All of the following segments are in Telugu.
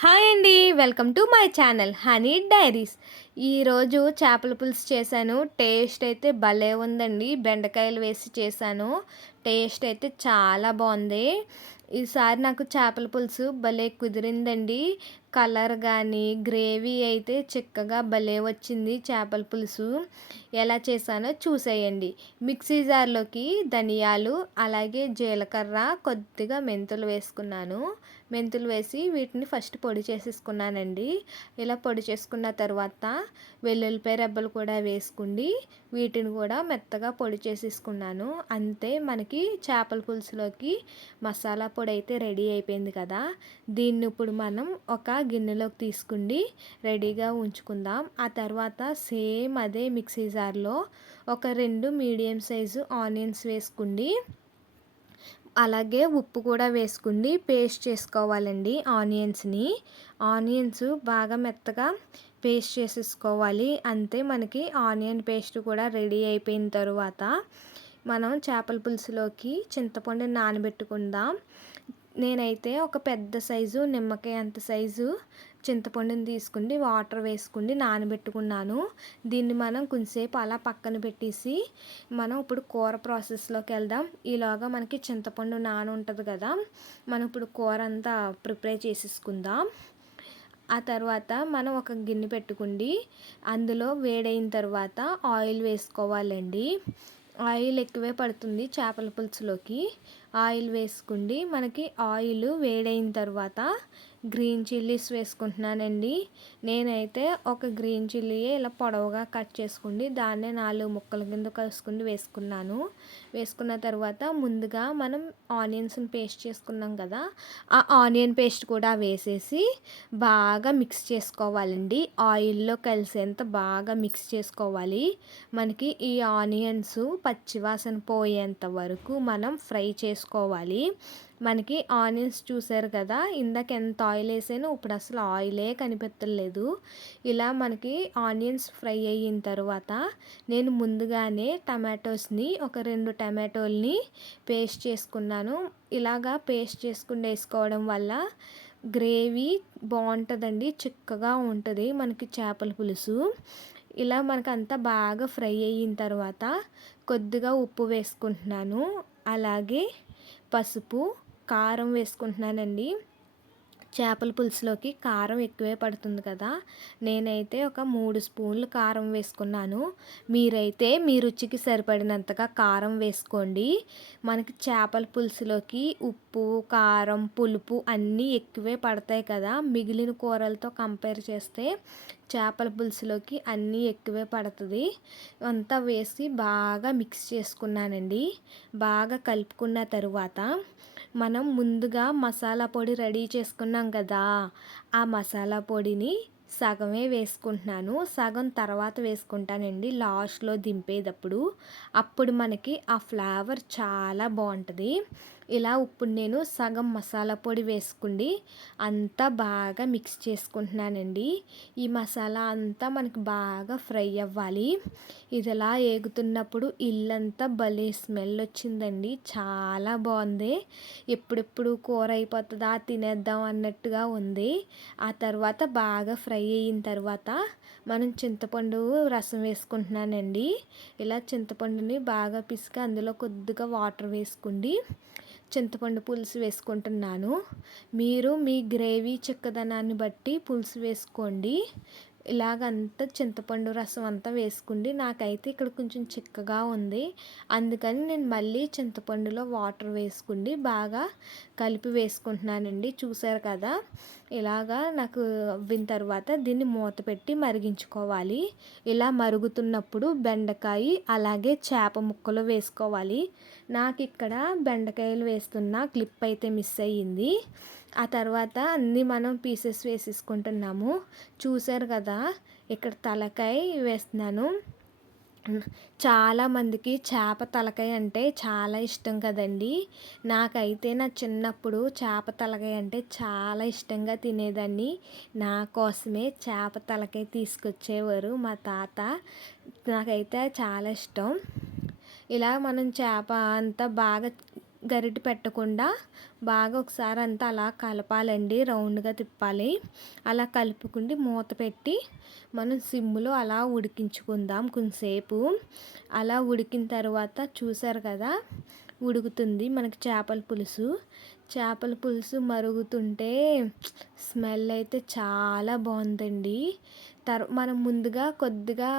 హాయ్ అండి. Welcome to my channel honey diaries. ఈరోజు చేపల పులుసు చేశాను. టేస్ట్ అయితే భలే ఉందండి. బెండకాయలు వేసి చేశాను. టేస్ట్ అయితే చాలా బాగుంది. ఈసారి నాకు చేపల పులుసు భలే కుదిరిందండి. కలర్ కానీ గ్రేవీ అయితే చిక్కగా భలే వచ్చింది. చేపల పులుసు ఎలా చేశానో చూసేయండి. మిక్సీ జార్లోకి ధనియాలు, అలాగే జీలకర్ర, కొద్దిగా మెంతులు వేసుకున్నాను. మెంతులు వేసి వీటిని ఫస్ట్ పొడి చేసేసుకున్నానండి. ఇలా పొడి చేసుకున్న తర్వాత వెల్లుల్లిపాయ రెబ్బలు కూడా వేసుకుండి వీటిని కూడా మెత్తగా పొడి చేసేసుకున్నాను. అంతే, మనకి చేపల పులుసులోకి మసాలా పొడి అయితే రెడీ అయిపోయింది కదా. దీన్ని ఇప్పుడు మనం ఒక గిన్నెలోకి తీసుకుండి రెడీగా ఉంచుకుందాం. ఆ తర్వాత సేమ్ అదే మిక్సీ జార్లో ఒక 2 మీడియం సైజు ఆనియన్స్ వేసుకోండి. అలాగే ఉప్పు కూడా వేసుకుండి పేస్ట్ చేసుకోవాలండి. ఆనియన్స్ బాగా మెత్తగా పేస్ట్ చేసేసుకోవాలి. అంతే, మనకి ఆనియన్ పేస్ట్ కూడా రెడీ అయిపోయిన తర్వాత మనం చేపల పులుసులోకి చింతపండు నానబెట్టుకుందాం. నేనైతే ఒక పెద్ద సైజు నిమ్మకాయ అంత సైజు చింతపండుని తీసుకుని వాటర్ వేసుకుని నానబెట్టుకున్నాను. దీన్ని మనం కొంచెంసేపు అలా పక్కన పెట్టేసి మనం ఇప్పుడు కూర ప్రాసెస్లోకి వెళ్దాం. ఈలోగా మనకి చింతపండు ఉంటుంది కదా, మనం ఇప్పుడు కూర అంతా ప్రిపేర్ చేసేసుకుందాం. ఆ తర్వాత మనం ఒక గిన్నె పెట్టుకుండి అందులో వేడైన తర్వాత ఆయిల్ వేసుకోవాలండి. ఆయిల్ ఎక్కువే పడుతుంది చేపల పులుసులోకి. ఆయిల్ వేసుకోండి. మనకి ఆయిల్ వేడైన తర్వాత గ్రీన్ చిల్లీస్ వేసుకుంటున్నానండి. నేనైతే ఒక గ్రీన్ చిల్లీయే ఇలా పొడవుగా కట్ చేసుకోండి దాన్నే 4 ముక్కల కింద కలుసుకుని వేసుకున్నాను. వేసుకున్న తర్వాత ముందుగా మనం ఆనియన్స్ని పేస్ట్ చేసుకున్నాం కదా, ఆ ఆనియన్ పేస్ట్ కూడా వేసేసి బాగా మిక్స్ చేసుకోవాలండి. ఆయిల్లో కలిసేంత బాగా మిక్స్ చేసుకోవాలి. మనకి ఈ ఆనియన్స్ పచ్చివాసన పోయేంత వరకు మనం ఫ్రై చేసుకోవాలి. మనకి ఆనియన్స్ చూసారు కదా, ఇందాక ఎంత ఆయిల్ వేసానో ఇప్పుడు అసలు ఆయిలే కనిపించలేదు. ఇలా మనకి ఆనియన్స్ ఫ్రై అయిన తర్వాత నేను ముందుగానే టమాటోస్ని ఒక 2 టమాటోల్ని పేస్ట్ చేసుకున్నాను. ఇలాగా పేస్ట్ చేసుకుని వేసుకోవడం వల్ల గ్రేవీ బాగుంటుందండి, చిక్కగా ఉంటుంది మనకి చేపల పులుసు. ఇలా మనకు అంతా బాగా ఫ్రై అయిన తర్వాత కొద్దిగా ఉప్పు వేసుకుంటున్నాను. అలాగే పసుపు, కారం వేసుకుంటున్నానండి. చేపల పులుసులోకి కారం ఎక్కువే పడుతుంది కదా, నేనైతే ఒక 3 స్పూన్లు కారం వేసుకున్నాను. మీరైతే మీ రుచికి సరిపడినంతగా కారం వేసుకోండి. మనకి చేపల పులుసులోకి ఉప్పు, కారం, పులుపు అన్నీ ఎక్కువే పడతాయి కదా, మిగిలిన కూరలతో కంపేర్ చేస్తే చేపల పులుసులోకి అన్నీ ఎక్కువే పడుతుంది. అంతా వేసి బాగా మిక్స్ చేసుకున్నానండి. బాగా కలుపుకున్న తరువాత మనం ముందుగా మసాలా పొడి రెడీ చేసుకున్నాం కదా, ఆ మసాలా పొడిని సగమే వేసుకుంటున్నాను. సగం తర్వాత వేసుకుంటానండి లాస్ట్లో దింపేటప్పుడు. అప్పుడు మనకి ఆ ఫ్లేవర్ చాలా బాగుంటుంది. ఇలా ఇప్పుడు నేను సగం మసాలా పొడి వేసుకుండి అంతా బాగా మిక్స్ చేసుకుంటున్నానండి. ఈ మసాలా అంతా మనకి బాగా ఫ్రై అవ్వాలి. ఇది ఇలా ఏగుతున్నప్పుడు ఇల్లంతా భలే స్మెల్ వచ్చిందండి, చాలా బాగుంది. ఎప్పుడెప్పుడు కూర అయిపోతుందా తినేద్దాం అన్నట్టుగా ఉంది. ఆ తర్వాత బాగా ఫ్రై అయిన తర్వాత మనం చింతపండు రసం వేసుకుంటున్నానండి. ఇలా చింతపండుని బాగా పిసికి అందులో కొద్దిగా వాటర్ వేసుకోండి చింతపండు పులుసు వేసుకుంటున్నాను. మీరు మీ గ్రేవీ చిక్కదనాన్ని బట్టి పులుసు వేసుకోండి. ఇలాగంతా చింతపండు రసం అంతా వేసుకోండి. నాకైతే ఇక్కడ కొంచెం చిక్కగా ఉంది, అందుకని నేను మళ్ళీ చింతపండులో వాటర్ వేసుకోండి బాగా కలిపి వేసుకుంటున్నానండి. చూసారు కదా, ఇలాగా నాకు అవ్విన తర్వాత దీన్ని మూత పెట్టి మరిగించుకోవాలి. ఇలా మరుగుతున్నప్పుడు బెండకాయ అలాగే చేప ముక్కలు వేసుకోవాలి. నాకు ఇక్కడ బెండకాయలు వేస్తున్న క్లిప్ అయితే మిస్ అయ్యింది. ఆ తర్వాత అన్నీ మనం పీసెస్ వేసేసుకుంటున్నాము. చూసారు కదా, ఇక్కడ తలకాయ వేస్తున్నాను. చాలామందికి చేప తలకాయ అంటే చాలా ఇష్టం కదండి. నాకైతే నా చిన్నప్పుడు చేప తలకాయ అంటే చాలా ఇష్టంగా తినేదాన్ని. నా కోసమే చేప తలకాయ తీసుకొచ్చేవారు మా తాత. నాకైతే చాలా ఇష్టం. ఇలా మనం చేప అంతా బాగా గరిటె పెట్టకుండా బాగా ఒకసారి అంతా అలా కలపాలండి, రౌండ్గా తిప్పాలి. అలా కలుపుకుండి మూత పెట్టి మనం సిమ్లో అలా ఉడికించుకుందాం కొంచెంసేపు. అలా ఉడికిన తర్వాత చూసారు కదా, ఉడుకుతుంది మనకి చేపల పులుసు. చేపల పులుసు మరుగుతుంటే స్మెల్ అయితే చాలా బాగుందండి. మనం ముందుగా కొద్దిగా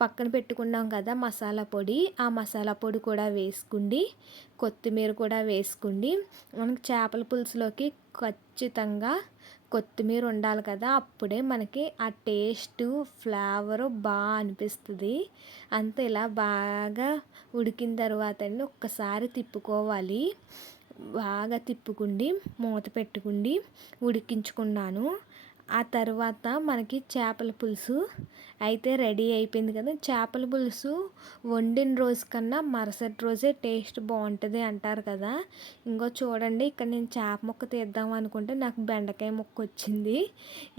పక్కన పెట్టుకున్నాం కదా మసాలా పొడి, ఆ మసాలా పొడి కూడా వేసుకోండి, కొత్తిమీర కూడా వేసుకోండి. మనకి చేపల పులుసులోకి ఖచ్చితంగా కొత్తిమీర ఉండాలి కదా, అప్పుడే మనకి ఆ టేస్ట్ ఫ్లేవరు బాగా అనిపిస్తుంది. అంతే, ఇలా బాగా ఉడికిన తర్వాత అండి ఒక్కసారి తిప్పుకోవాలి. బాగా తిప్పుకుండి మూత పెట్టుకుండి ఉడికించుకున్నాను. ఆ తర్వాత మనకి చేపల పులుసు అయితే రెడీ అయిపోయింది కదా. చేపల పులుసు వండిన రోజు కన్నా మరుసటి రోజే టేస్ట్ బాగుంటుంది అంటారు కదా. ఇంకో చూడండి, ఇక్కడ నేను చేప ముక్క తీద్దాం అనుకుంటే నాకు బెండకాయ ముక్క వచ్చింది.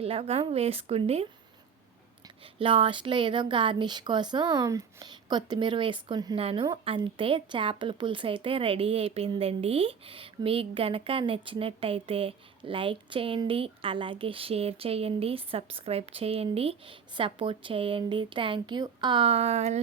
ఇలాగా వేసుకోండి. లాస్ట్లో ఏదో గార్నిష్ కోసం కొత్తిమీర వేసుకుంటున్నాను. అంతే, చేపల పులుసు అయితే రెడీ అయిపోయిందండి. మీకు గనక నచ్చినట్టయితే లైక్ చేయండి, అలాగే షేర్ చేయండి, సబ్స్క్రైబ్ చేయండి, సపోర్ట్ చేయండి. Thank you all.